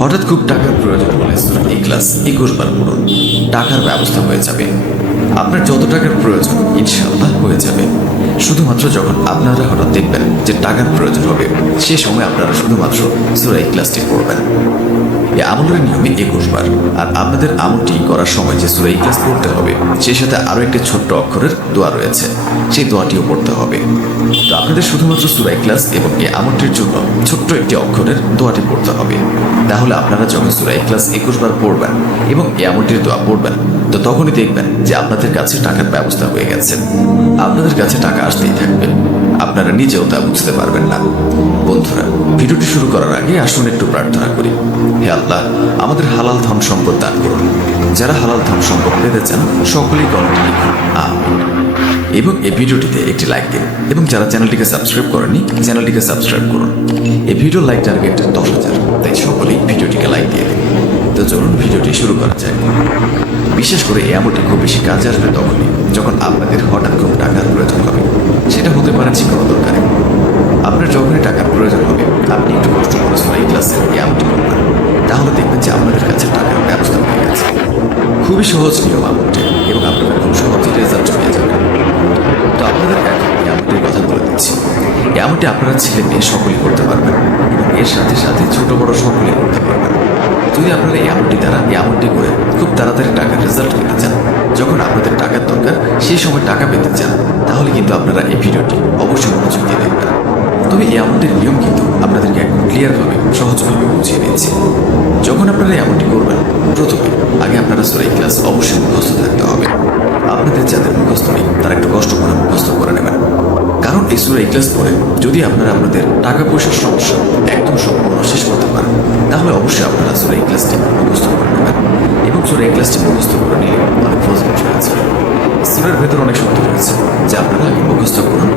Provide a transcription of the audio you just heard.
হঠাৎ খুব টাকার প্রয়োজন হলে সূরা ইখলাস 21 বার পড়ুন, টাকার ব্যবস্থা হয়ে যাবে। আপনার যত টাকার প্রয়োজন ইনশাআল্লাহ হয়ে যাবে। শুধুমাত্র যখন আপনারা হঠাৎ দেখবেন যে টাকার প্রয়োজন হবে, সে সময় আপনারা শুধুমাত্র সূরা ইখলাসটি পড়বেন। এই আমলের নিয়মে 21 বার। আর আপনাদের আমলটি করার সময় যে সূরা ইখলাস পড়তে হবে, সেই সাথে আরও একটি ছোট্ট অক্ষরের দোয়া রয়েছে, সেই দোয়াটিও পড়তে হবে। তো আপনাদের শুধুমাত্র সূরা ইখলাস এবং এই আমলটির জন্য ছোট্ট একটি অক্ষরের দোয়াটি পড়তে হবে। তাহলে আপনারা যখন সূরা ইখলাস 21 বার পড়বেন এবং এই আমলটির দোয়া পড়বেন, তো তখনই দেখবেন যে আপনাদের কাছে টাকার ব্যবস্থা হয়ে গেছে। আপনাদের কাছে টাকা আসতেই থাকবে, আপনারা নিজেও তা বুঝতে পারবেন না। বন্ধুরা, ভিডিওটি শুরু করার আগে আসুন একটু প্রার্থনা করি। হে আল্লাহ, আমাদের হালাল ধন সম্পদ দান করুন। যারা হালাল ধন সম্পদ পেতে চান সকলেই কমেন্টে লিখুন আমিন। এবং এই ভিডিওটিতে একটি লাইক দিন, এবং যারা চ্যানেলটিকে সাবস্ক্রাইব করেননি চ্যানেলটিকে সাবস্ক্রাইব করুন। এই ভিডিও লাইক টার্গেট 10,000, তাই সকলেই ভিডিওটিকে লাইক দিয়ে দিন। তো চলুন ভিডিওটি শুরু করা যাক। বিশেষ করে এই আমলটি খুব বেশি কাজে আসবে তখনই যখন আপনাদের হঠাৎ খুব টাকার প্রয়োজন হবে। সেটা হতে পারে যে কোনো দরকারে। আপনার যখনই টাকার প্রয়োজন হবে, আপনি একটু কষ্ট করে সূরা ইখলাসের এই আমলটি করবেন, তাহলে দেখবেন যে আপনাদের কাছে টাকার ব্যবস্থা হয়ে গেছে। খুবই সহজ নিয়ম আমলটি, এবং আপনারা খুব সহজে রেজাল্ট পেয়ে যাবেন। তো আপনাদের এখন এই আমলটির কথা বলে দিচ্ছি। এই আমলটি আপনারা ছেলে মেয়ে সকলেই করতে পারবেন, এবং এর সাথে সাথে ছোট বড় সকলেই করতে পারবেন। যদি আপনারা এই আমলটি করে খুব তাড়াতাড়ি টাকার রেজাল্ট পেতে চান, যখন আপনাদের টাকার দরকার সেই সময় টাকা পেতে চান, তাহলে কিন্তু আপনারা এই ভিডিওটি অবশ্যই মনোযোগ দিয়ে দেখবেন। তবে এই আমলটির নিয়ম কিন্তু আপনাদেরকে একদম ক্লিয়ারভাবে সহজভাবে বুঝিয়ে দিয়েছি। যখন আপনারা এই আমলটি করবেন, প্রথমে আগে আপনারা সূরা ইখলাস অবশ্যই মুখস্থ থাকতে হবে। আপনাদের যাদের মুখস্থ নেই তারা একটু কষ্ট করে মুখস্থ করে নেবেন। কারণ এই সূরা ইখলাস পড়ে যদি আপনারা আপনাদের টাকা পয়সার সমস্যা একদম সম্পূর্ণ শেষ করতে পারেন, তাহলে অবশ্যই আপনারা সূরা ইখলাসটি মুখস্থ করে নেবেন। এবং সূরা ইখলাসটি মুখস্থ করে নিলে অনেক ফজিলত রয়েছে। সূরার ভেতর অনেক শক্তি রয়েছে, যা আপনারা মুখস্থ করুন।